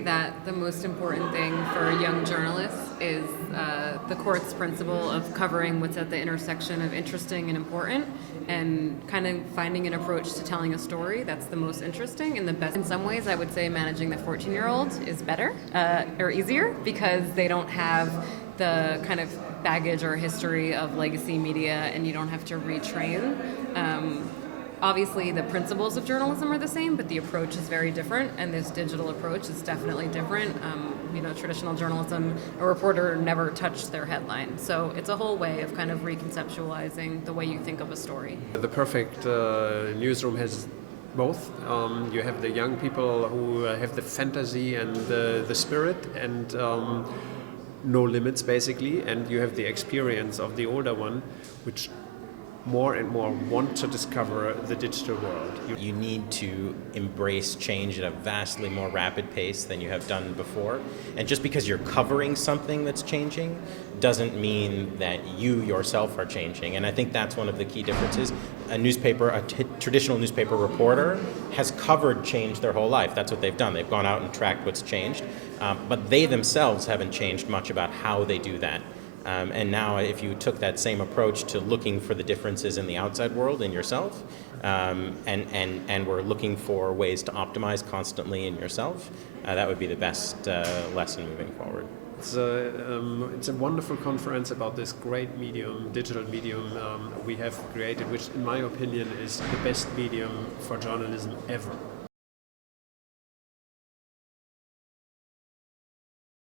say that the most important thing for young journalists is the Court's principle of covering what's at the intersection of interesting and important, and kind of finding an approach to telling a story that's the most interesting and the best. In some ways, I would say managing the 14-year-old is better or easier because they don't have the kind of baggage or history of legacy media, and you don't have to retrain. Obviously, the principles of journalism are the same, but the approach is very different, and this digital approach is definitely different. Traditional journalism, a reporter never touched their headline, so it's a whole way of kind of reconceptualizing the way you think of a story. The perfect newsroom has both. You have the young people who have the fantasy and the spirit and no limits, basically, and you have the experience of the older one, which more and more want to discover the digital world. You need to embrace change at a vastly more rapid pace than you have done before. And just because you're covering something that's changing doesn't mean that you yourself are changing. And I think that's one of the key differences. A traditional newspaper reporter has covered change their whole life. That's what they've done. They've gone out and tracked what's changed. But they themselves haven't changed much about how they do that. And now if you took that same approach to looking for the differences in the outside world in yourself, and we're looking for ways to optimize constantly in yourself, that would be the best lesson moving forward. It's a wonderful conference about this great medium, digital medium we have created, which in my opinion is the best medium for journalism ever.